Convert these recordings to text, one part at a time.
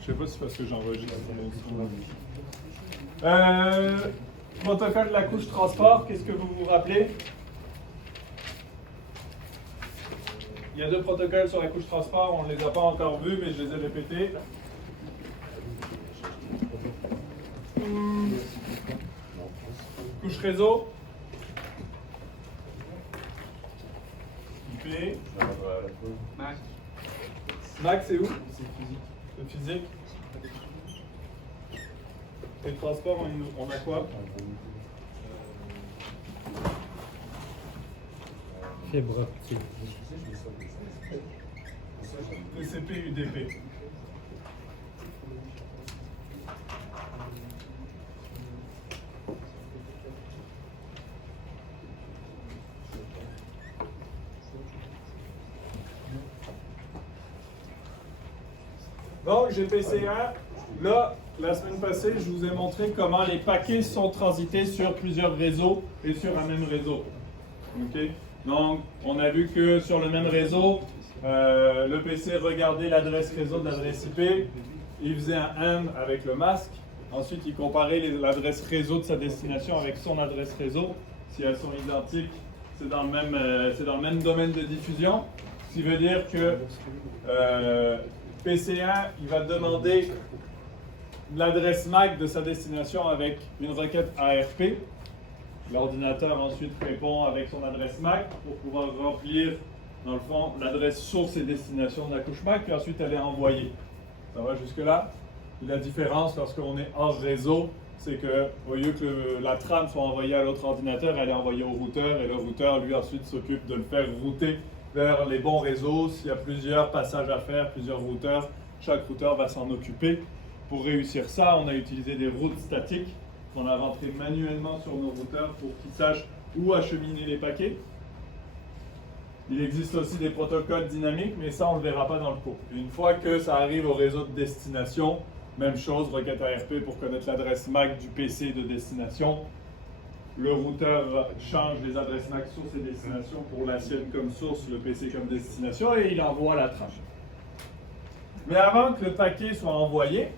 Je sais pas si c'est parce que j'enregistre. Protocole de la couche transport, qu'est-ce que vous vous rappelez? Il y a deux protocoles sur la couche transport, on ne les a pas encore vus, mais je les ai répétés. Couche réseau. IP. Mac. Mac, c'est où? C'est physique. Et le transport, on a quoi? Fibre optique. TCP, UDP. Donc, GPC1, là, la semaine passée, je vous ai montré comment les paquets sont transités sur plusieurs réseaux et sur un même réseau. OK? Donc, on a vu que sur le même réseau, le PC regardait l'adresse réseau de l'adresse IP, il faisait un AND avec le masque, ensuite il comparait l'adresse réseau de sa destination avec son adresse réseau. Si elles sont identiques, c'est dans le même domaine de diffusion, ce qui veut dire que PC1, il va demander l'adresse MAC de sa destination avec une requête ARP. L'ordinateur ensuite répond avec son adresse MAC pour pouvoir remplir, dans le fond, l'adresse source et destination de la couche MAC, puis ensuite elle est envoyée. Ça va jusque-là? La différence lorsqu'on est hors réseau, c'est qu'au lieu que la trame soit envoyée à l'autre ordinateur, elle est envoyée au routeur, et le routeur, lui, ensuite s'occupe de le faire router vers les bons réseaux. S'il y a plusieurs passages à faire, plusieurs routeurs, chaque routeur va s'en occuper. Pour réussir ça, on a utilisé des routes statiques qu'on a rentrées manuellement sur nos routeurs pour qu'ils sachent où acheminer les paquets. Il existe aussi des protocoles dynamiques, mais ça, on ne le verra pas dans le cours. Une fois que ça arrive au réseau de destination, même chose, requête ARP pour connaître l'adresse MAC du PC de destination. Le routeur change les adresses MAC source et destination pour la sienne comme source, le PC comme destination, et il envoie la trame. Mais avant que le paquet soit envoyé,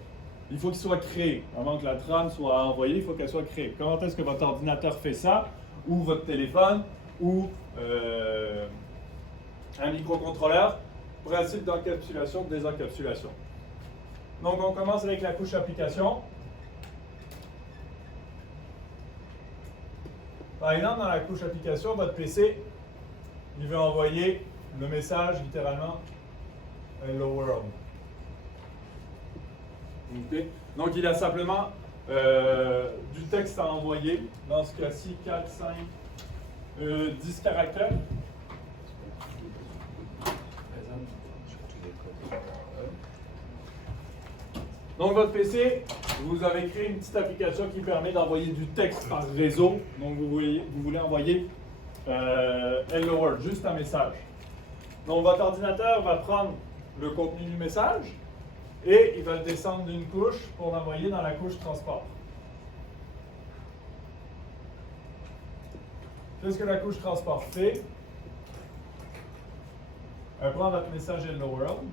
il faut qu'il soit créé. Avant que la trame soit envoyée, il faut qu'elle soit créée. Comment est-ce que votre ordinateur fait ça? Ou votre téléphone, ou un microcontrôleur? Principe d'encapsulation, de désencapsulation. Donc on commence avec la couche application. Par exemple, dans la couche application, votre PC, il veut envoyer le message littéralement Hello World. Okay. Donc il a simplement du texte à envoyer, dans ce cas-ci 4, 5, 10 caractères. Donc votre PC, vous avez créé une petite application qui permet d'envoyer du texte par réseau. Donc vous voulez envoyer Hello World, juste un message. Donc votre ordinateur va prendre le contenu du message et il va le descendre d'une couche pour l'envoyer dans la couche transport. Qu'est-ce que la couche transport fait? Elle prend votre message Hello World.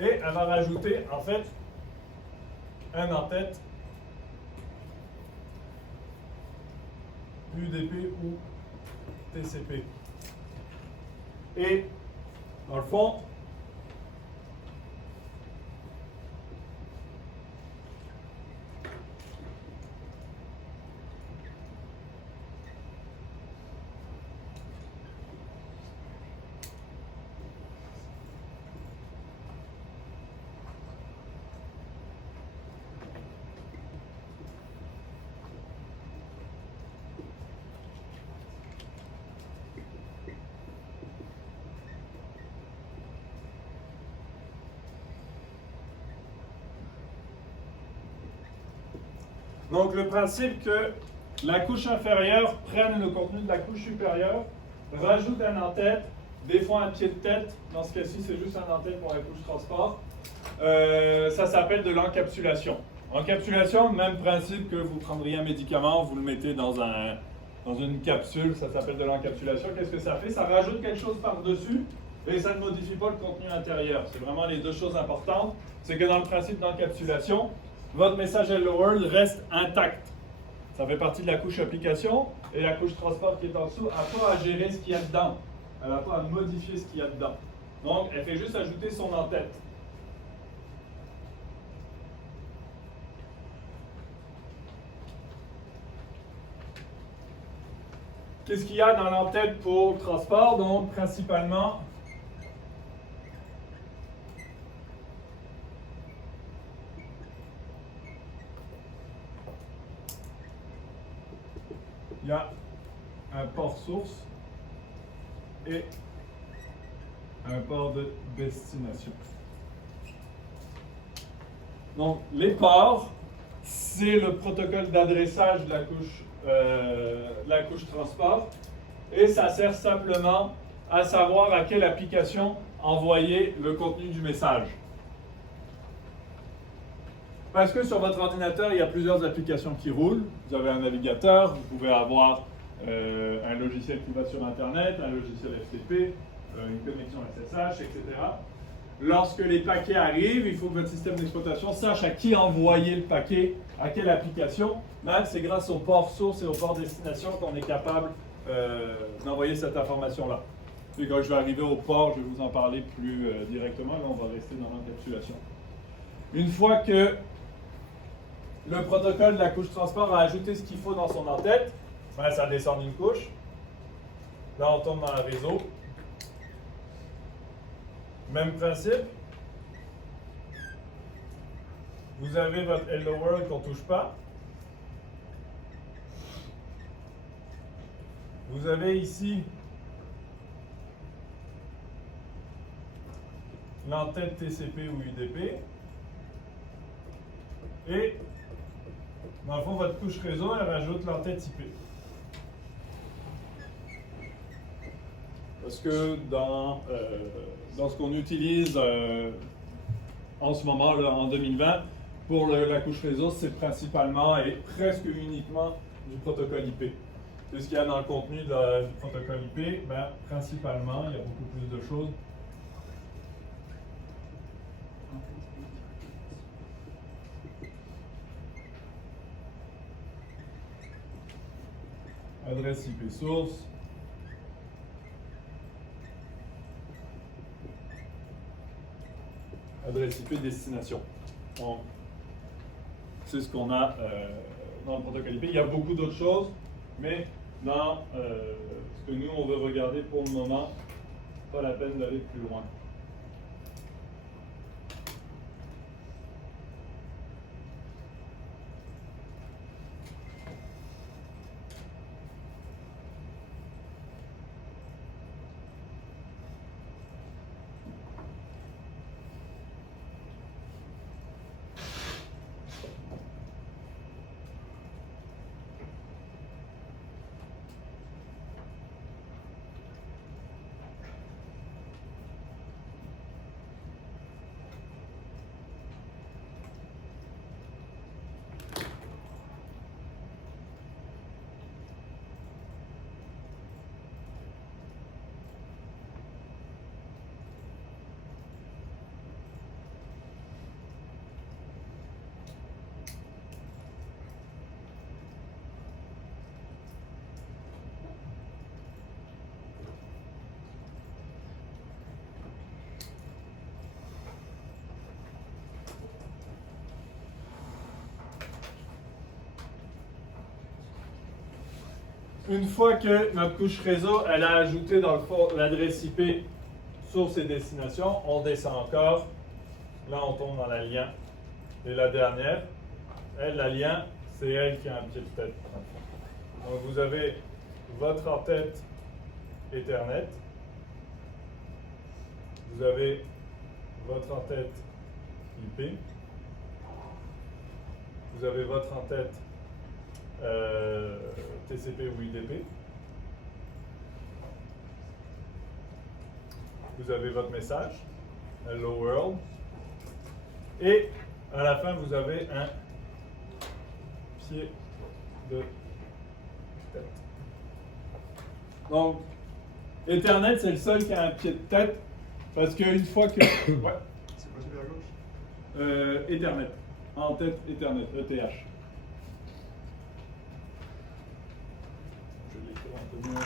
Et elle va rajouter, en fait, un en-tête UDP ou TCP. Et, dans le fond, donc le principe que la couche inférieure prenne le contenu de la couche supérieure, rajoute un en-tête, des fois un pied de tête, dans ce cas-ci c'est juste un en-tête pour la couche transport, ça s'appelle de l'encapsulation. Encapsulation, même principe que vous prendriez un médicament, vous le mettez dans dans une capsule, ça s'appelle de l'encapsulation. Qu'est-ce que ça fait? Ça rajoute quelque chose par-dessus et ça ne modifie pas le contenu intérieur. C'est vraiment les deux choses importantes. C'est que dans le principe d'encapsulation, votre message Hello World reste intact. Ça fait partie de la couche application et la couche transport qui est en dessous n'a pas à gérer ce qu'il y a dedans. Elle n'a pas à modifier ce qu'il y a dedans. Donc, elle fait juste ajouter son en-tête. Qu'est-ce qu'il y a dans l'entête pour le transport? Donc, principalement, il y a un port source et un port de destination. Donc, les ports, c'est le protocole d'adressage de la couche transport et ça sert simplement à savoir à quelle application envoyer le contenu du message. Parce que sur votre ordinateur, il y a plusieurs applications qui roulent. Vous avez un navigateur, vous pouvez avoir un logiciel qui va sur Internet, un logiciel FTP, une connexion SSH, etc. Lorsque les paquets arrivent, il faut que votre système d'exploitation sache à qui envoyer le paquet, à quelle application. Mais c'est grâce au port source et au port destination qu'on est capable d'envoyer cette information-là. Et quand je vais arriver au port, je vais vous en parler plus directement. Là, on va rester dans l'encapsulation. Une fois que le protocole de la couche transport a ajouté ce qu'il faut dans son en-tête, ben, ça descend d'une couche. Là, on tombe dans le réseau. Même principe. Vous avez votre Hello World qu'on ne touche pas. Vous avez ici l'entête TCP ou UDP. Et dans le fond, votre couche réseau, elle rajoute l'entête IP. Parce que dans ce qu'on utilise en ce moment, là, en 2020, pour la couche réseau, c'est principalement et presque uniquement du protocole IP. C'est ce qu'il y a dans le contenu du protocole IP. Ben, principalement, il y a beaucoup plus de choses. Adresse IP source. Adresse IP destination. Donc, c'est ce qu'on a dans le protocole IP. Il y a beaucoup d'autres choses, mais dans ce que nous, on veut regarder pour le moment, pas la peine d'aller plus loin. Une fois que notre couche réseau, elle a ajouté dans le fond l'adresse IP source et destination, on descend encore. Là, on tombe dans la lien. Et la dernière, elle, la lien, c'est elle qui a un pied de tête. Donc, vous avez votre en-tête Ethernet. Vous avez votre en-tête IP. Vous avez votre en-tête TCP ou UDP. Vous avez votre message, Hello World. Et à la fin, vous avez un pied de tête. Donc, Ethernet, c'est le seul qui a un pied de tête, parce qu'une fois que... Ouais. C'est quoi celui à gauche? Ethernet. En tête, Ethernet, ETH. Je vais l'écrire un peu mieux.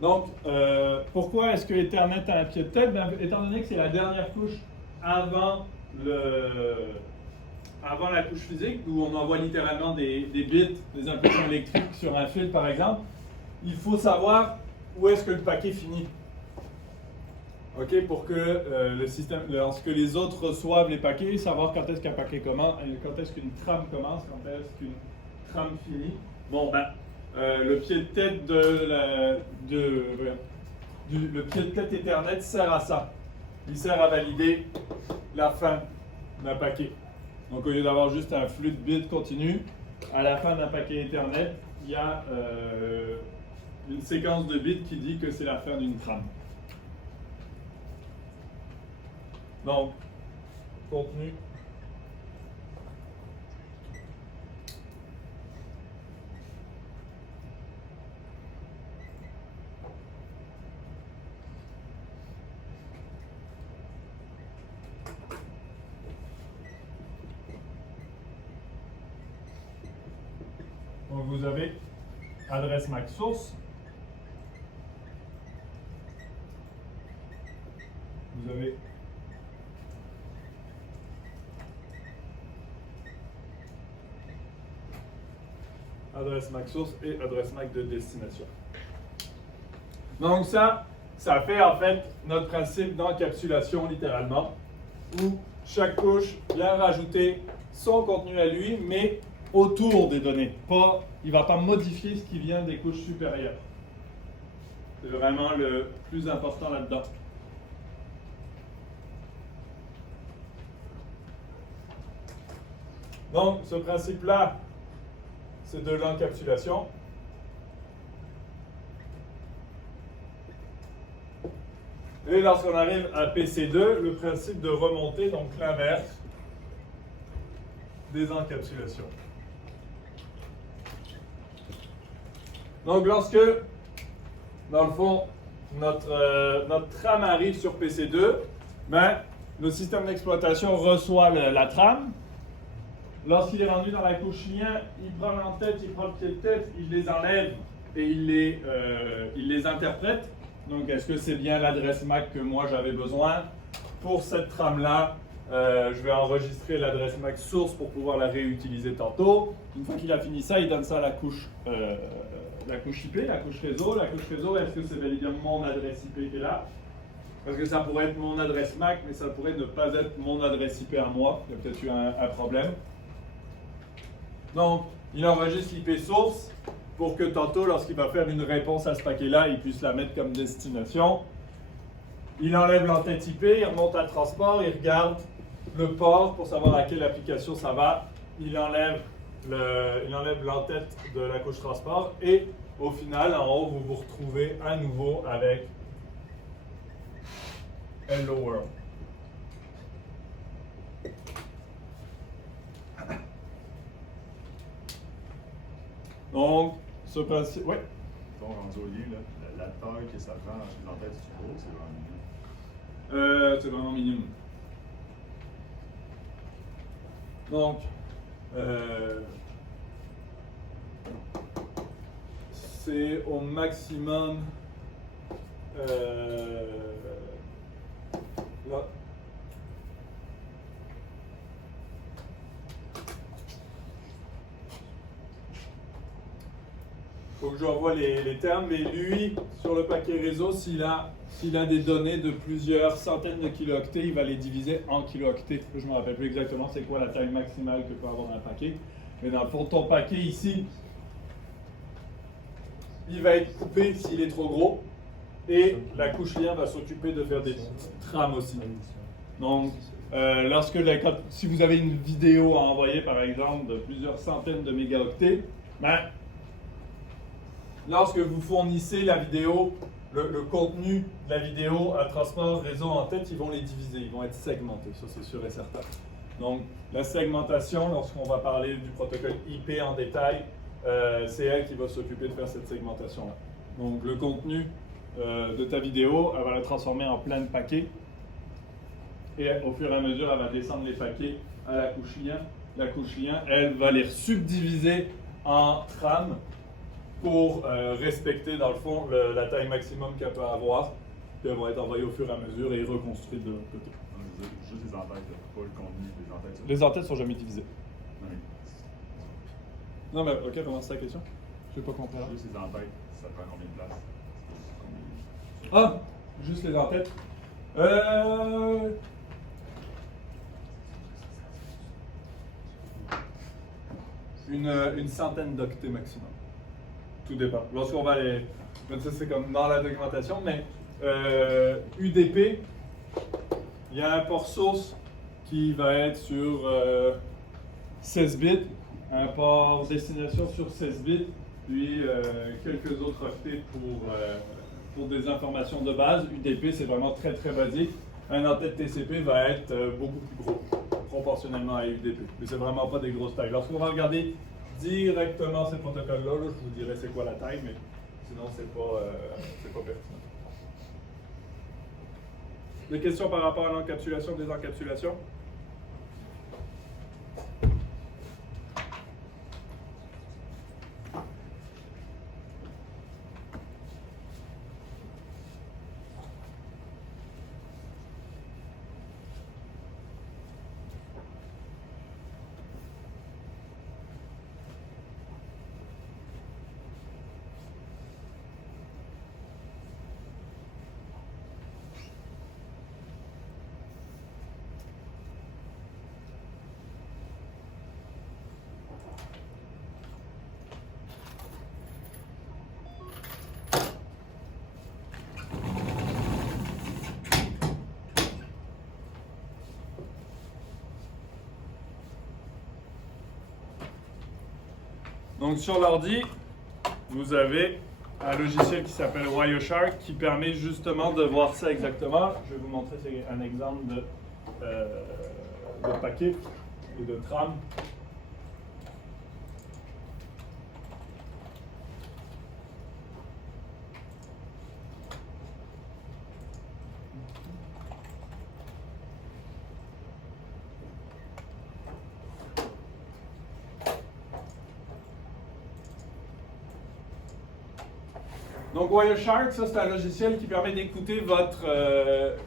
Donc, pourquoi est-ce que Ethernet a un pied de tête? Ben, étant donné que c'est la dernière couche avant la couche physique, où on envoie littéralement des bits, des impulsions électriques sur un fil par exemple, il faut savoir où est-ce que le paquet finit. OK, pour que le système, lorsque les autres reçoivent les paquets, savoir quand est-ce qu'un paquet commence, quand est-ce qu'une trame commence, quand est-ce qu'une trame finit. Bon, ben, le pied de tête le pied de tête Ethernet sert à ça. Il sert à valider la fin d'un paquet. Donc, au lieu d'avoir juste un flux de bits continu, à la fin d'un paquet Ethernet, il y a une séquence de bits qui dit que c'est la fin d'une trame. Donc, contenu. Donc, vous avez adresse MAC source. Vous avez adresse MAC source et adresse MAC de destination. Donc ça fait en fait notre principe d'encapsulation littéralement, où chaque couche vient rajouter son contenu à lui, mais autour des données. Il ne va pas modifier ce qui vient des couches supérieures. C'est vraiment le plus important là-dedans. Donc, ce principe-là, c'est de l'encapsulation. Et lorsqu'on arrive à PC2, le principe de remonter, donc l'inverse des encapsulations. Donc, lorsque, dans le fond, notre trame arrive sur PC2, ben, le système d'exploitation reçoit la trame. Lorsqu'il est rendu dans la couche lien, il prend l'entête, il prend le pied de tête, il les enlève et il les interprète. Donc, est-ce que c'est bien l'adresse MAC que moi j'avais besoin? Pour cette trame-là, je vais enregistrer l'adresse MAC source pour pouvoir la réutiliser tantôt. Une fois qu'il a fini ça, il donne ça à la couche IP, la couche réseau. La couche réseau, est-ce que c'est bel et bien mon adresse IP qui est là? Parce que ça pourrait être mon adresse MAC, mais ça pourrait ne pas être mon adresse IP à moi. Il y a peut-être eu un problème. Donc, il enregistre l'IP source pour que tantôt, lorsqu'il va faire une réponse à ce paquet-là, il puisse la mettre comme destination. Il enlève l'entête IP, il remonte à transport, il regarde le port pour savoir à quelle application ça va. Il enlève l'entête de la couche transport et au final, en haut, vous vous retrouvez à nouveau avec Hello World. Donc, ce principe. Oui. Bon, rendu au lien, la taille que ça prend dans l'entête du gros, c'est vraiment minime. C'est vraiment minime. Donc, c'est au maximum. Là. Il faut que je revoie les termes, mais lui, sur le paquet réseau, s'il a des données de plusieurs centaines de kilooctets, il va les diviser en kilooctets. Je ne me rappelle plus exactement c'est quoi la taille maximale que peut avoir un paquet. Mais dans le fond, ton paquet ici, il va être coupé s'il est trop gros. Et la couche lien va s'occuper de faire des trames aussi. Donc, si vous avez une vidéo à envoyer, par exemple, de plusieurs centaines de mégaoctets, ben, lorsque vous fournissez la vidéo le contenu de la vidéo à transport réseau en tête, ils vont les diviser, ils vont être segmentés, ça c'est sûr et certain. Donc la segmentation, lorsqu'on va parler du protocole IP en détail, c'est elle qui va s'occuper de faire cette segmentation-là. Donc le contenu de ta vidéo, elle va la transformer en plein de paquets. Et au fur et à mesure, elle va descendre les paquets à la couche lien. La couche lien, elle va les subdiviser en trames pour respecter, dans le fond, la taille maximum qu'elle peut avoir. Puis elles vont être envoyées au fur et à mesure et reconstruites de l'autre côté. Juste les en-têtes, pas le contenu des en-têtes. Les en-têtes sont jamais divisées. Oui. Non, mais ok, comment c'est ta question? Je n'ai pas compris. Juste les en-têtes, ça prend combien de place? Ah, juste les en-têtes. Une centaine d'octets maximum. Tout dépend. Lorsqu'on va les... Ça c'est comme dans la documentation, mais UDP, il y a un port source qui va être sur 16 bits, un port destination sur 16 bits, puis quelques autres octets pour des informations de base. UDP, c'est vraiment très très basique. Un en-tête TCP va être beaucoup plus gros, proportionnellement à UDP. Mais c'est vraiment pas des grosses tailles. Lorsqu'on va regarder directement ces protocoles-là, je vous dirai c'est quoi la taille, mais sinon c'est pas pertinent. Des questions par rapport à l'encapsulation, désencapsulation? Donc sur l'ordi, vous avez un logiciel qui s'appelle Wireshark qui permet justement de voir ça exactement. Je vais vous montrer un exemple de paquet et de trame. Donc Wireshark, ça c'est un logiciel qui permet d'écouter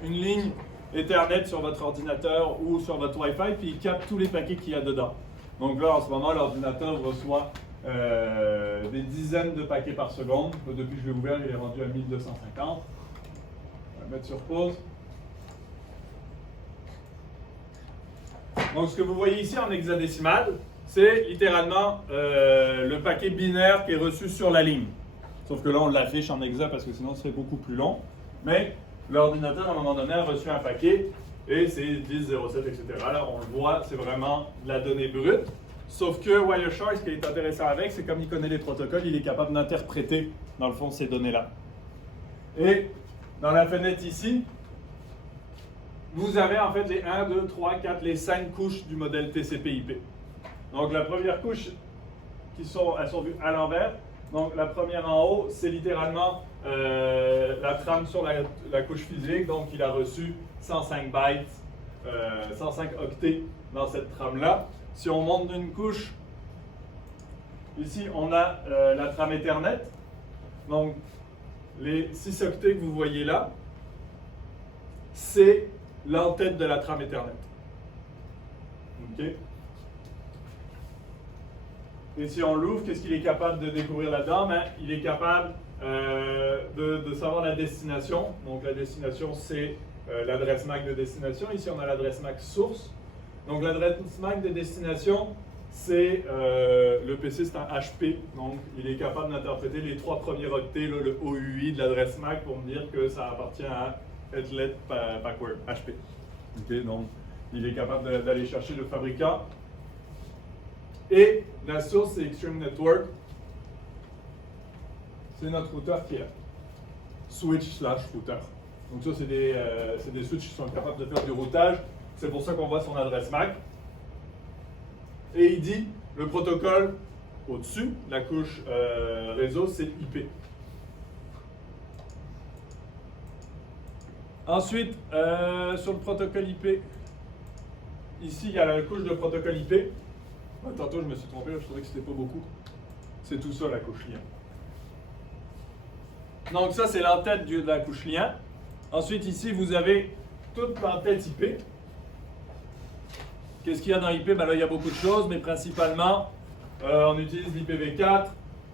une ligne Ethernet sur votre ordinateur ou sur votre Wi-Fi, puis il capte tous les paquets qu'il y a dedans. Donc là, en ce moment, l'ordinateur reçoit des dizaines de paquets par seconde. Depuis que je l'ai ouvert, il est rendu à 1250. On va mettre sur pause. Donc ce que vous voyez ici en hexadécimal, c'est littéralement le paquet binaire qui est reçu sur la ligne. Sauf que là, on l'affiche en hexa parce que sinon, ce serait beaucoup plus long. Mais l'ordinateur, à un moment donné, a reçu un paquet et c'est 10, 07, etc. Là, on le voit, c'est vraiment la donnée brute. Sauf que Wireshark, ce qui est intéressant avec, c'est comme il connaît les protocoles, il est capable d'interpréter, dans le fond, ces données-là. Et dans la fenêtre ici, vous avez en fait les 1, 2, 3, 4, les 5 couches du modèle TCP/IP. Donc la première couche, elles sont vues à l'envers. Donc la première en haut, c'est littéralement la trame sur la couche physique. Donc il a reçu 105 bytes, 105 octets dans cette trame-là. Si on monte d'une couche, ici on a la trame Ethernet. Donc les 6 octets que vous voyez là, c'est l'entête de la trame Ethernet. OK? Et si on l'ouvre, qu'est-ce qu'il est capable de découvrir là-dedans? Ben, il est capable de savoir la destination. Donc la destination, c'est l'adresse MAC de destination. Ici, on a l'adresse MAC source. Donc l'adresse MAC de destination, c'est le PC, c'est un HP. Donc il est capable d'interpréter les 3 premiers octets, là, le OUI de l'adresse MAC pour me dire que ça appartient à Headlet Backward, HP. Okay, donc il est capable d'aller chercher le fabricant. Et la source, c'est Extreme Network. C'est notre routeur qui est là. switch/router. Donc ça, c'est des switches qui sont capables de faire du routage. C'est pour ça qu'on voit son adresse MAC. Et il dit, le protocole au-dessus, la couche réseau, c'est IP. Ensuite, sur le protocole IP, ici, il y a la couche de protocole IP. Tantôt, je me suis trompé, je trouvais que c'était pas beaucoup. C'est tout ça, la couche lien. Donc ça, c'est l'entête de la couche lien. Ensuite, ici, vous avez toute l'entête IP. Qu'est-ce qu'il y a dans IP? Ben là, il y a beaucoup de choses, mais principalement, on utilise l'IPv4.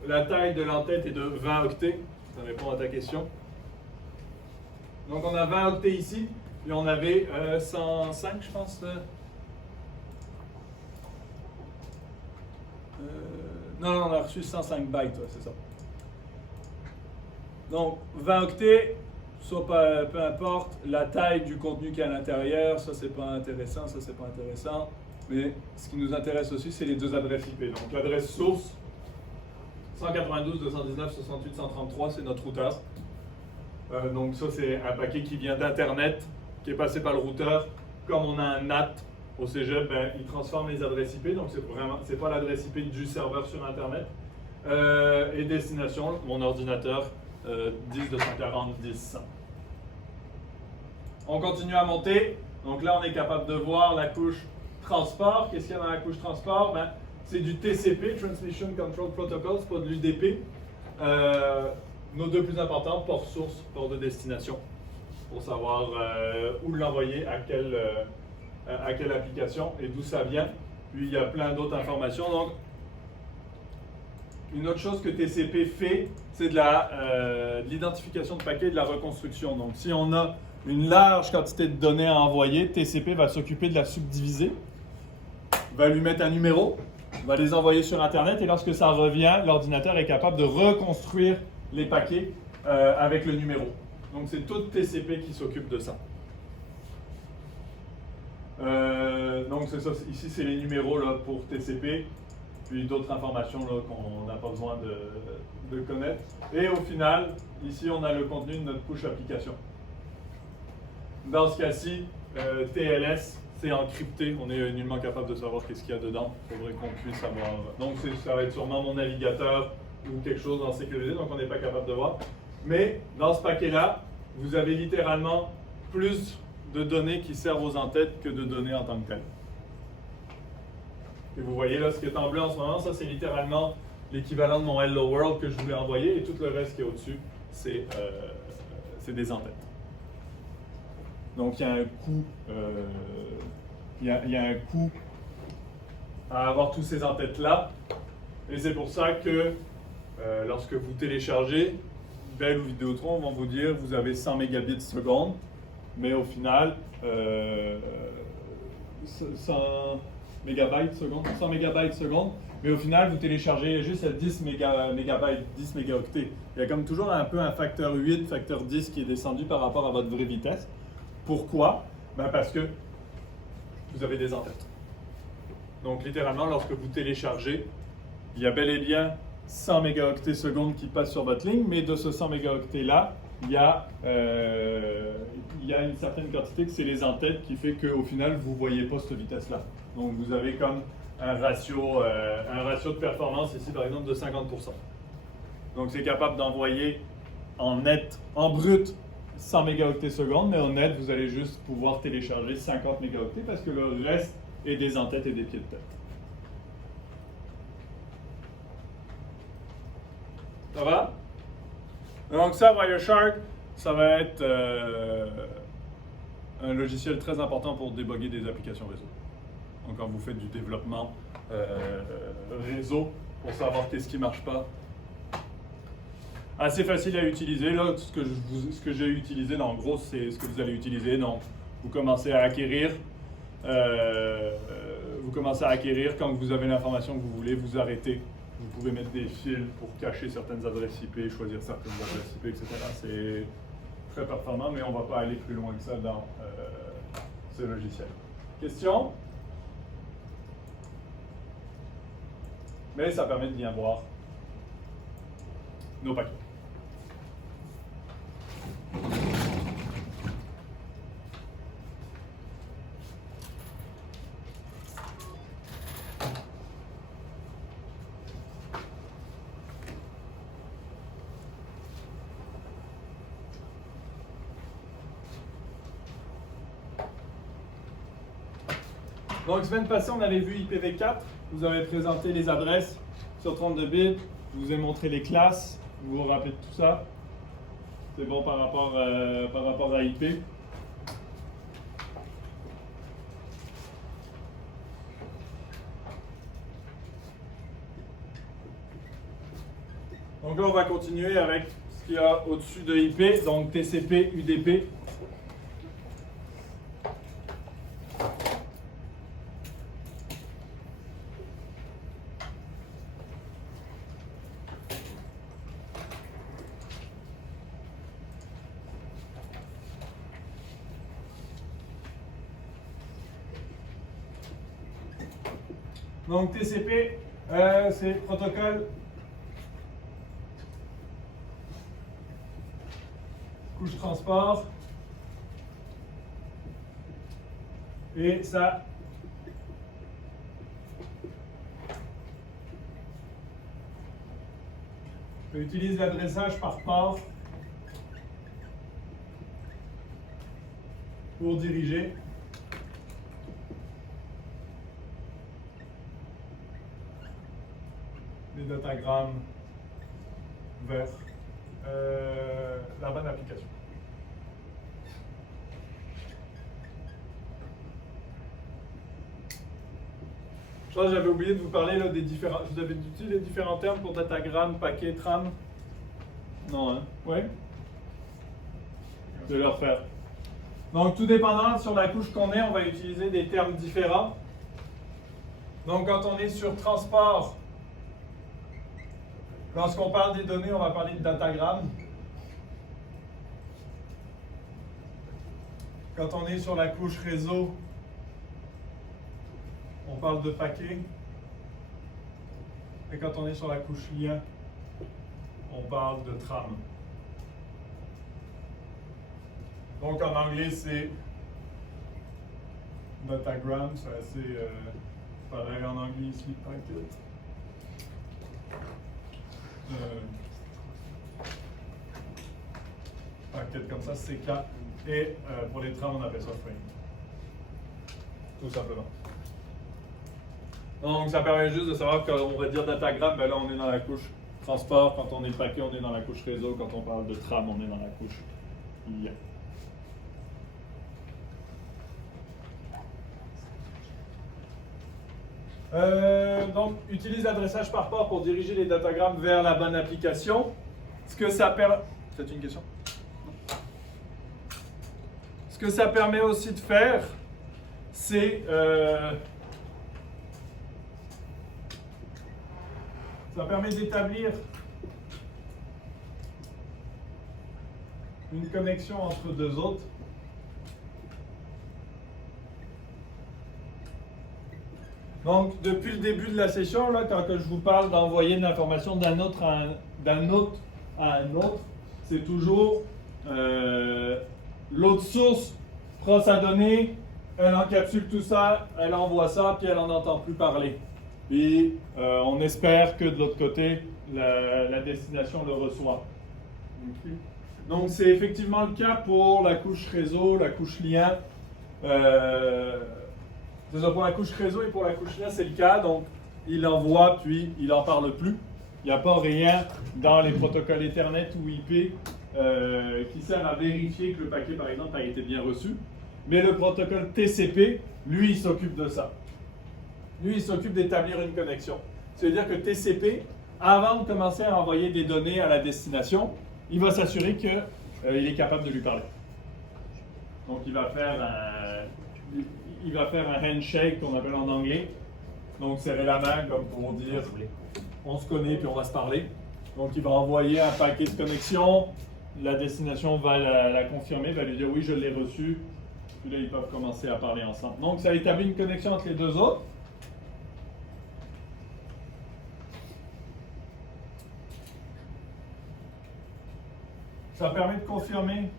La taille de l'entête est de 20 octets. Ça répond à ta question. Donc, on a 20 octets ici, puis on avait 105, je pense. Non, on a reçu 105 bytes, ouais, c'est ça. Donc, 20 octets, soit peu importe, la taille du contenu qu'il y a à l'intérieur, ça c'est pas intéressant, ça c'est pas intéressant. Mais ce qui nous intéresse aussi, c'est les deux adresses IP. Donc, l'adresse source, 192.219.68.133, c'est notre routeur. Donc, ça c'est un paquet qui vient d'Internet, qui est passé par le routeur. Comme on a un NAT au cégep, ben, il transforme les adresses IP, donc c'est pas l'adresse IP du serveur sur Internet. Et destination, mon ordinateur, 10.240.10.100. On continue à monter. Donc là, on est capable de voir la couche transport. Qu'est-ce qu'il y a dans la couche transport? Ben, c'est du TCP, Transmission Control Protocol, c'est pas de l'UDP. Nos deux plus importants, port source, port de destination, pour savoir où l'envoyer, à quelle application et d'où ça vient. Puis il y a plein d'autres informations. Donc, une autre chose que TCP fait, c'est de l'identification de paquets et de la reconstruction. Donc, si on a une large quantité de données à envoyer, TCP va s'occuper de la subdiviser, va lui mettre un numéro, va les envoyer sur Internet et lorsque ça revient, l'ordinateur est capable de reconstruire les paquets avec le numéro. Donc, c'est tout TCP qui s'occupe de ça. Donc, c'est ça. Ici, c'est les numéros là, pour TCP. Puis d'autres informations qu'on n'a pas besoin de connaître. Et au final, ici, on a le contenu de notre couche application. Dans ce cas-ci, TLS, c'est encrypté. On est nullement capable de savoir qu'est-ce qu'il y a dedans. Il faudrait qu'on puisse savoir. Donc, ça va être sûrement mon navigateur ou quelque chose en sécurité, donc on n'est pas capable de voir. Mais dans ce paquet-là, vous avez littéralement plus de données qui servent aux entêtes que de données en tant que telles. Et vous voyez là, ce qui est en bleu en ce moment, ça c'est littéralement l'équivalent de mon Hello World que je voulais envoyer et tout le reste qui est au-dessus, c'est des entêtes. Donc il y a un coût, il y a un coût à avoir tous ces entêtes-là. Et c'est pour ça que lorsque vous téléchargez, Bell ou Vidéotron vont vous dire vous avez 100 mégabits seconde, mais au final, 100 mégabytes seconde, mais au final, vous téléchargez juste à 10 mégabytes, 10 mégaoctets. Il y a comme toujours un peu un facteur 8, facteur 10 qui est descendu par rapport à votre vraie vitesse. Pourquoi? Ben parce que vous avez des entêtes. Donc, littéralement, lorsque vous téléchargez, il y a bel et bien 100 mégaoctets seconde qui passent sur votre ligne, mais de ce 100 mégaoctets-là, il y a une certaine quantité que c'est les entêtes qui fait qu'au final, vous ne voyez pas cette vitesse-là. Donc, vous avez comme un ratio de performance ici, par exemple, de 50%. Donc, c'est capable d'envoyer en net, en brut, 100 mégaoctets seconde, mais en net, vous allez juste pouvoir télécharger 50 mégaoctets parce que le reste est des entêtes et des pieds de tête. Ça va? Donc ça, Wireshark, ça va être un logiciel très important pour débugger des applications réseau. Donc quand vous faites du développement réseau, pour savoir qu'est-ce qui ne marche pas. Assez facile à utiliser. Là, ce que j'ai utilisé, en gros, c'est ce que vous allez utiliser. Donc, vous commencez à acquérir. Quand vous avez l'information que vous voulez, vous arrêtez. Vous pouvez mettre des fils pour cacher certaines adresses IP, choisir certaines adresses IP, etc. C'est très performant, mais on ne va pas aller plus loin que ça dans ce logiciel. Question? Mais ça permet de bien voir nos paquets. Donc, semaine passée, on avait vu IPv4. Vous avez présenté les adresses sur 32 bits. Je vous ai montré les classes. Vous vous rappelez de tout ça? C'est bon par rapport à IP. Donc là, on va continuer avec ce qu'il y a au-dessus de IP, donc TCP, UDP. Donc TCP, c'est protocole couche transport. Et ça utilise l'adressage par port pour diriger les datagrammes vers la bonne application. Je crois que j'avais oublié de vous parler là, des différents. Vous avez utilisé les différents termes pour datagramme, paquet, tram? Non, hein? Oui? Je vais le refaire. Donc, tout dépendant sur la couche qu'on est, on va utiliser des termes différents. Donc, quand on est sur transport, lorsqu'on parle des données, on va parler de datagramme. Quand on est sur la couche réseau, on parle de paquet. Et quand on est sur la couche lien, on parle de tram. Donc en anglais, c'est datagram, c'est assez pareil en anglais ici, packet. Packet comme ça, c'est K. Et pour les trams, on appelle ça frame. Tout simplement. Donc, ça permet juste de savoir que quand on va dire datagramme, ben là, on est dans la couche transport. Quand on est paquet, on est dans la couche réseau. Quand on parle de tram, on est dans la couche lien. Donc, utilise l'adressage par port pour diriger les datagrammes vers la bonne application. Ce que ça permet... C'est une question? Ce que ça permet aussi de faire, c'est... ça permet d'établir une connexion entre deux autres. Donc, depuis le début de la session, là, quand je vous parle d'envoyer une information d'un autre à un autre, c'est toujours l'autre source prend sa donnée, elle encapsule tout ça, elle envoie ça, puis elle n'en entend plus parler. Et on espère que de l'autre côté, la destination le reçoit. Okay. Donc, c'est effectivement le cas pour la couche réseau, la couche lien. Pour la couche réseau et pour la couche lien, c'est le cas. Donc, il envoie, puis il n'en parle plus. Il n'y a pas rien dans les protocoles Ethernet ou IP qui sert à vérifier que le paquet, par exemple, a été bien reçu. Mais le protocole TCP, lui, il s'occupe de ça. Lui, il s'occupe d'établir une connexion. C'est-à-dire que TCP, avant de commencer à envoyer des données à la destination, il va s'assurer qu'il est capable de lui parler. Donc, il va faire un handshake qu'on appelle en anglais. Donc, serrer la main comme pour dire on se connaît puis on va se parler. Donc, il va envoyer un paquet de connexion. La destination va la confirmer, va lui dire oui, je l'ai reçu. Puis là, ils peuvent commencer à parler ensemble. Donc, ça établit une connexion entre les deux autres. Ça permet de confirmer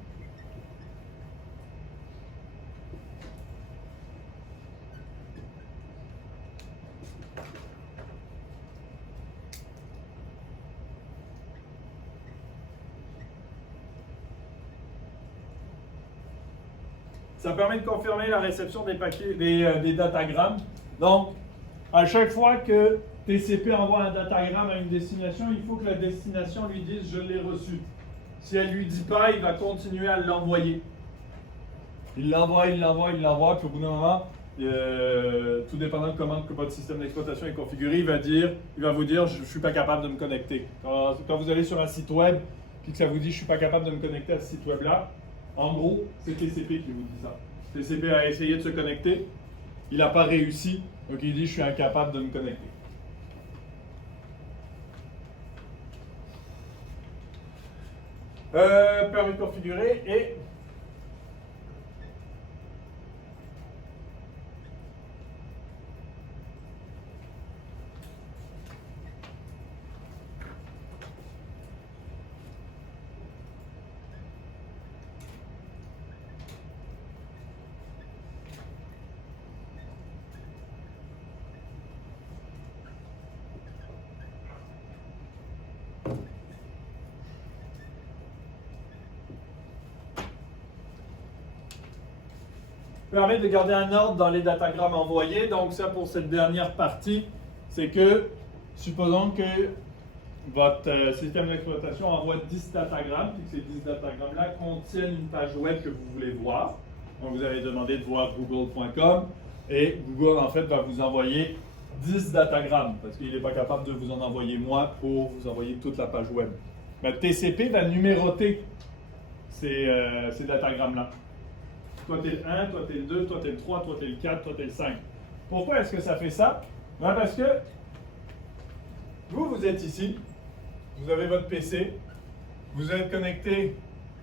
Ça permet de confirmer la réception des paquets, des datagrammes. Donc, à chaque fois que TCP envoie un datagramme à une destination, il faut que la destination lui dise « je l'ai reçu ». Si elle ne lui dit pas, il va continuer à l'envoyer. Il l'envoie, puis au bout d'un moment, tout dépendant de comment que votre système d'exploitation est configuré, il va vous dire « je ne suis pas capable de me connecter ». Quand vous allez sur un site web, puis que ça vous dit « je ne suis pas capable de me connecter à ce site web-là », en gros, c'est TCP qui vous dit ça. TCP a essayé de se connecter, il n'a pas réussi, donc il dit « je suis incapable de me connecter ». Permis de configurer et permet de garder un ordre dans les datagrammes envoyés. Donc ça, pour cette dernière partie, c'est que, supposons que votre système d'exploitation envoie 10 datagrammes, puis que ces 10 datagrammes-là contiennent une page web que vous voulez voir. Donc vous avez demandé de voir google.com, et Google, en fait, va vous envoyer 10 datagrammes, parce qu'il n'est pas capable de vous en envoyer moins pour vous envoyer toute la page web. Mais TCP va numéroter ces datagrammes-là. Toi, tu es le 1, toi, tu es le 2, toi, tu es le 3, toi, tu es le 4, toi, tu es le 5. Pourquoi est-ce que ça fait ça? Ben parce que vous êtes ici, vous avez votre PC, vous êtes connecté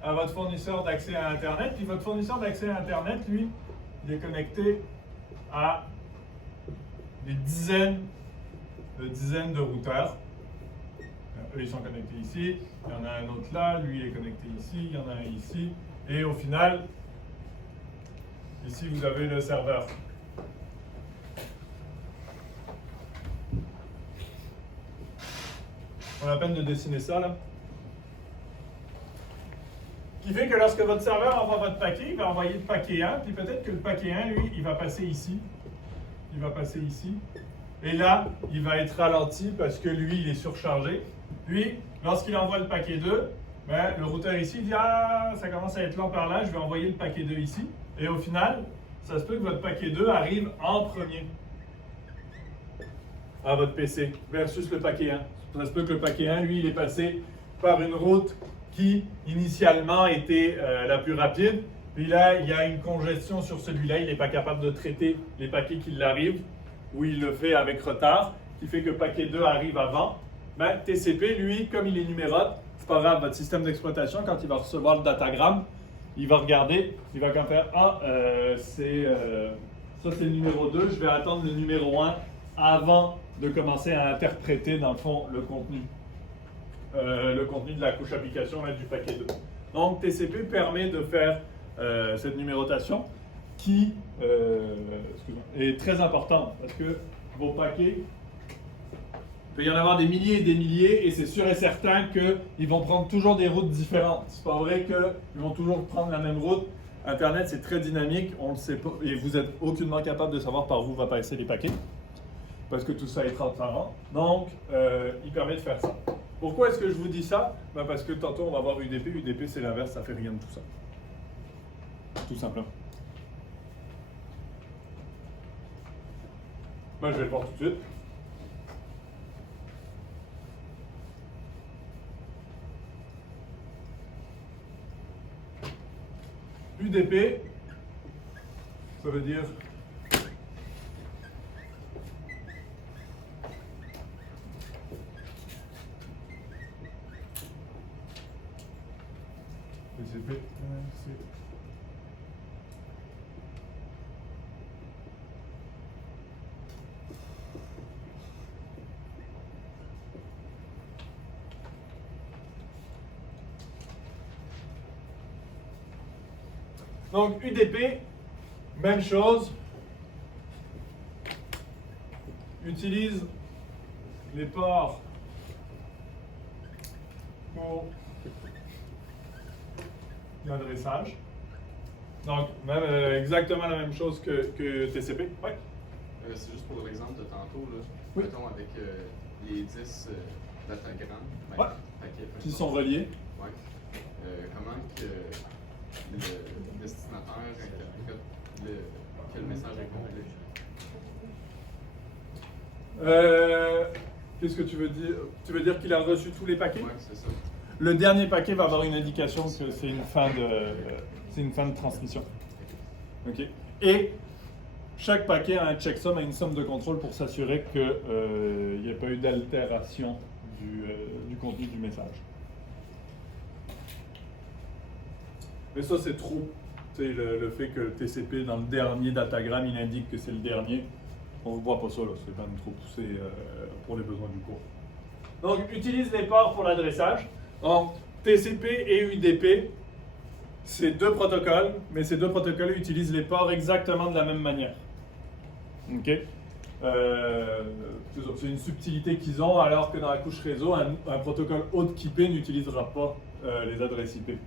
à votre fournisseur d'accès à Internet, puis votre fournisseur d'accès à Internet, lui, il est connecté à des dizaines de routeurs. Eux, ils sont connectés ici, il y en a un autre là, lui, il est connecté ici, il y en a un ici, et au final, ici, vous avez le serveur. On a la peine de dessiner ça, là. Qui fait que lorsque votre serveur envoie votre paquet, il va envoyer le paquet 1, puis peut-être que le paquet 1, lui, il va passer ici. Il va passer ici. Et là, il va être ralenti parce que lui, il est surchargé. Puis, lorsqu'il envoie le paquet 2, ben, le routeur ici dit « Ah, ça commence à être lent par là, je vais envoyer le paquet 2 ici. » Et au final, ça se peut que votre paquet 2 arrive en premier à votre PC versus le paquet 1. Ça se peut que le paquet 1, lui, il est passé par une route qui, initialement, était la plus rapide. Puis là, il y a une congestion sur celui-là. Il n'est pas capable de traiter les paquets qui l'arrivent, ou il le fait avec retard, qui fait que paquet 2 arrive avant. Ben, TCP, lui, comme il est numérote, c'est pas grave, votre système d'exploitation, quand il va recevoir le datagramme, il va regarder, il va quand faire « Ah, ça c'est le numéro 2, je vais attendre le numéro 1 avant de commencer à interpréter, dans le fond, le contenu de la couche application là, du paquet 2. » Donc, TCP permet de faire cette numérotation qui est très importante parce que vos paquets, il peut y en avoir des milliers et c'est sûr et certain qu'ils vont prendre toujours des routes différentes. C'est pas vrai qu'ils vont toujours prendre la même route. Internet, c'est très dynamique, on ne le sait pas, et vous n'êtes aucunement capable de savoir par où va passer les paquets, parce que tout ça est transparent. Donc, il permet de faire ça. Pourquoi est-ce que je vous dis ça? Ben parce que tantôt, on va voir UDP. UDP, c'est l'inverse, ça fait rien de tout ça. Tout simplement. Ben, je vais le voir tout de suite. UDP, ça veut dire UDP, donc UDP, même chose, utilise les ports pour l'adressage. Donc, même, exactement la même chose que TCP. Ouais. C'est juste pour l'exemple de tantôt, là. Oui. Mettons avec les 10 datagrammes, Ouais. paquets, peu Qui importe. sont reliés. Ouais. Comment que le destinataire interprète quel message est complet? Qu'est-ce que tu veux dire? Tu veux dire qu'il a reçu tous les paquets? Ouais, c'est ça. Le dernier paquet va avoir une indication que c'est une fin de transmission. Ok. Et chaque paquet a un checksum, a une somme de contrôle pour s'assurer qu'il n'y ait pas eu d'altération du contenu du message. Mais ça, c'est trop. Tu sais, le fait que le TCP, dans le dernier datagramme, il indique que c'est le dernier. On ne voit pas ça, là. C'est quand même trop poussé pour les besoins du cours. Donc, utilise les ports pour l'adressage. Donc, TCP et UDP, c'est deux protocoles, mais ces deux protocoles utilisent les ports exactement de la même manière. Ok. C'est une subtilité qu'ils ont, alors que dans la couche réseau, un protocole haute-kippé n'utilisera pas les adresses IP.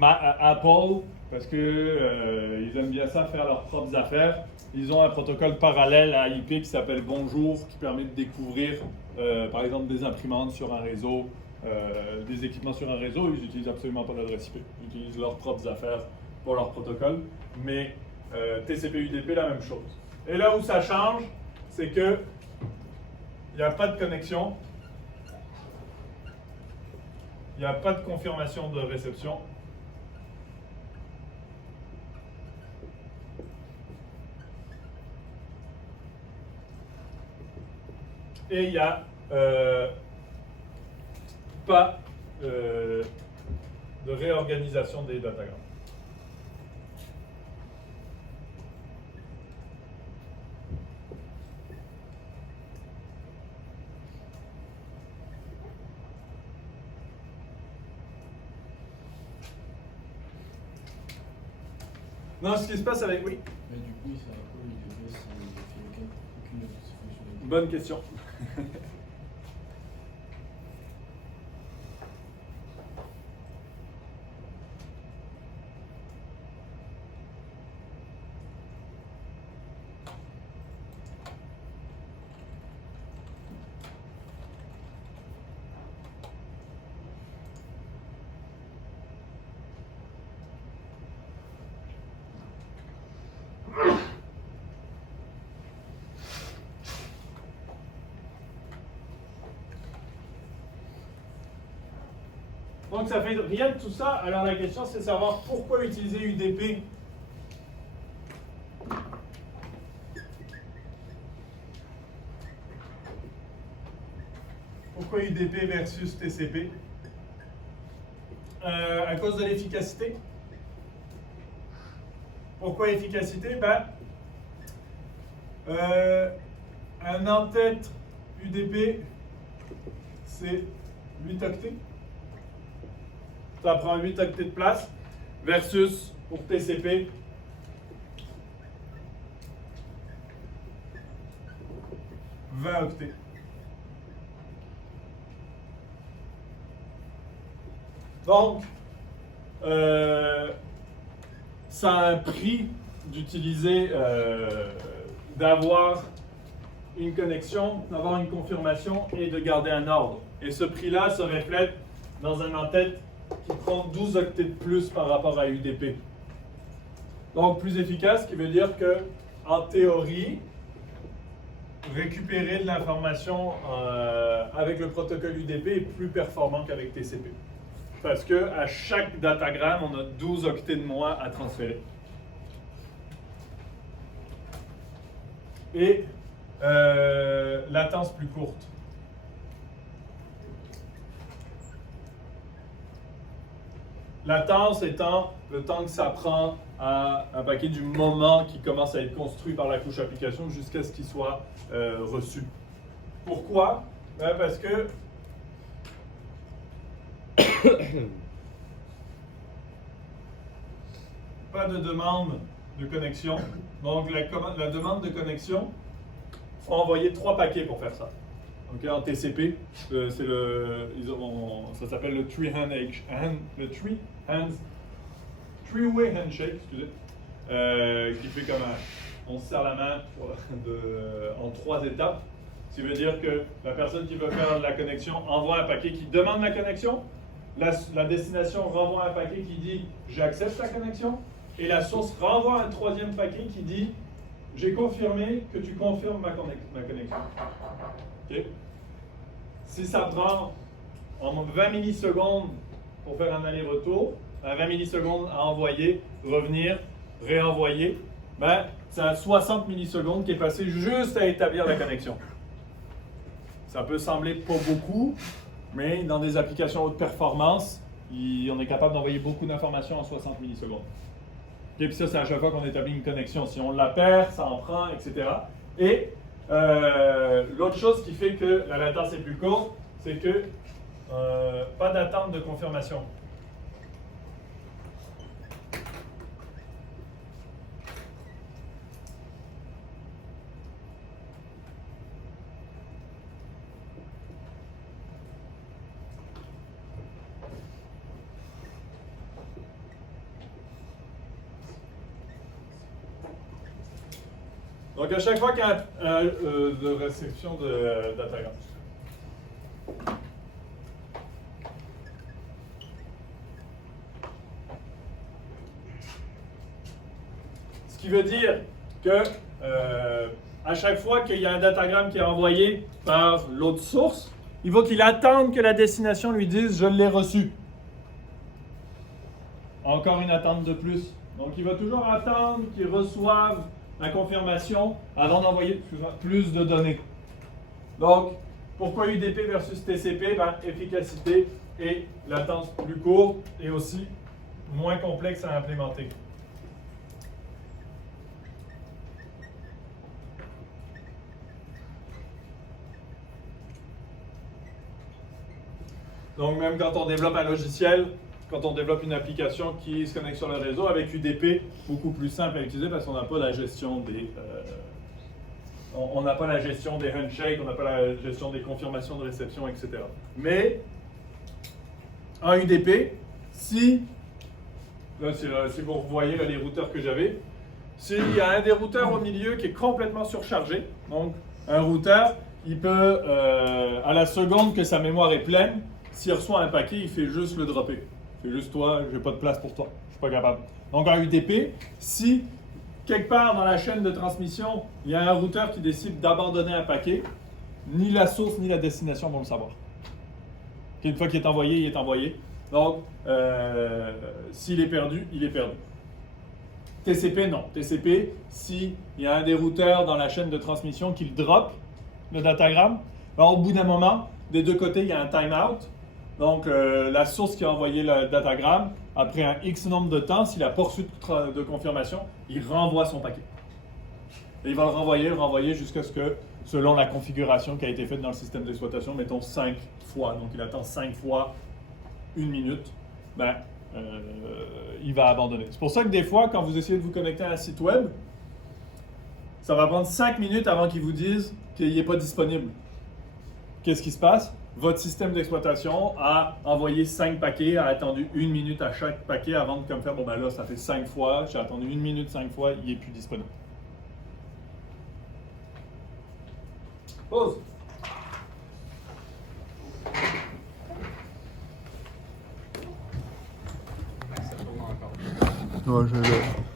Apple, parce que ils aiment bien ça, faire leurs propres affaires, ils ont un protocole parallèle à IP qui s'appelle Bonjour, qui permet de découvrir, par exemple, des imprimantes sur un réseau, des équipements sur un réseau. Ils n'utilisent absolument pas l'adresse IP. Ils utilisent leurs propres affaires pour leur protocole. Mais TCP/UDP, la même chose. Et là où ça change, c'est que il n'y a pas de connexion, il n'y a pas de confirmation de réception. Et il n'y a pas de réorganisation des datagrammes. Non, ce qui se passe avec... Oui. Mais du coup, il sert à quoi l'UDP si il fait aucune de ces fonctionnalités? Bonne question. Donc ça fait rien de tout ça. Alors la question c'est de savoir pourquoi utiliser UDP. Pourquoi UDP versus TCP? À cause de l'efficacité. Pourquoi efficacité? Un en-tête UDP, c'est 8 octets. Ça prend 8 octets de place, versus pour TCP, 20 octets. Donc, ça a un prix d'utiliser, d'avoir une connexion, d'avoir une confirmation et de garder un ordre. Et ce prix-là se reflète dans un en-tête qui prend 12 octets de plus par rapport à UDP. Donc plus efficace, ce qui veut dire que, en théorie, récupérer de l'information avec le protocole UDP est plus performant qu'avec TCP. Parce qu'à chaque datagramme, on a 12 octets de moins à transférer. Et latence plus courte. Latence étant le temps que ça prend à un paquet du moment qui commence à être construit par la couche application jusqu'à ce qu'il soit reçu. Pourquoi? Parce que pas de demande de connexion. Donc la demande de connexion, il faut envoyer 3 paquets pour faire ça. Okay, en TCP, ça s'appelle le three hands three-way handshake, excusez, qui fait comme on se serre la main en 3 étapes. Ce qui veut dire que la personne qui veut faire la connexion envoie un paquet qui demande la connexion. La destination renvoie un paquet qui dit « j'accepte la connexion ». Et la source renvoie un 3e paquet qui dit « j'ai confirmé que tu confirmes ma connexion ». Okay? Si ça prend en 20 millisecondes pour faire un aller-retour, 20 millisecondes à envoyer, revenir, réenvoyer, ben, c'est à 60 millisecondes qui est passé juste à établir la connexion. Ça peut sembler pas beaucoup, mais dans des applications haute performance, on est capable d'envoyer beaucoup d'informations en 60 millisecondes. Et puis ça, c'est à chaque fois qu'on établit une connexion. Si on la perd, ça en prend, etc. Et l'autre chose qui fait que la latence est plus courte, c'est que pas d'attente de confirmation. Donc, à chaque fois qu'il y a de réception de datagramme. Ce qui veut dire que à chaque fois qu'il y a un datagramme qui est envoyé par l'autre source, il faut qu'il attende que la destination lui dise « je l'ai reçu ». Encore une attente de plus. Donc, il va toujours attendre qu'il reçoive la confirmation avant d'envoyer plus de données. Donc, pourquoi UDP versus TCP? Ben, efficacité et latence plus courte et aussi moins complexe à implémenter. Donc, même quand on développe un logiciel, quand on développe une application qui se connecte sur le réseau, avec UDP, beaucoup plus simple à utiliser parce qu'on n'a pas la gestion des handshakes, on n'a pas la gestion des confirmations de réception, etc. Mais en UDP, si vous revoyez là, les routeurs que j'avais, s'il y a un des routeurs au milieu qui est complètement surchargé, donc un routeur, il peut, à la seconde que sa mémoire est pleine, s'il reçoit un paquet, il fait juste le dropper. C'est juste toi, je n'ai pas de place pour toi, je ne suis pas capable. Donc en UDP, si quelque part dans la chaîne de transmission, il y a un routeur qui décide d'abandonner un paquet, ni la source ni la destination vont le savoir. Une fois qu'il est envoyé, il est envoyé. Donc, s'il est perdu, il est perdu. TCP, non. TCP, s'il y a un des routeurs dans la chaîne de transmission qui le drop, le datagramme, alors, au bout d'un moment, des deux côtés, il y a un timeout. Donc, la source qui a envoyé le datagramme, après un X nombre de temps, s'il a poursuivi de confirmation, il renvoie son paquet. Et il va le renvoyer jusqu'à ce que, selon la configuration qui a été faite dans le système d'exploitation, mettons 5 fois. Donc, il attend 5 fois 1 minute. Ben, il va abandonner. C'est pour ça que des fois, quand vous essayez de vous connecter à un site web, ça va prendre 5 minutes avant qu'ils vous disent qu'il n'est pas disponible. Qu'est-ce qui se passe? Votre système d'exploitation a envoyé 5 paquets, a attendu 1 minute à chaque paquet avant de comme faire, bon ben là, ça fait 5 fois, j'ai attendu 1 minute 5 fois, il n'est plus disponible. Pause. Ça tourne encore. Ouais, je l'ai.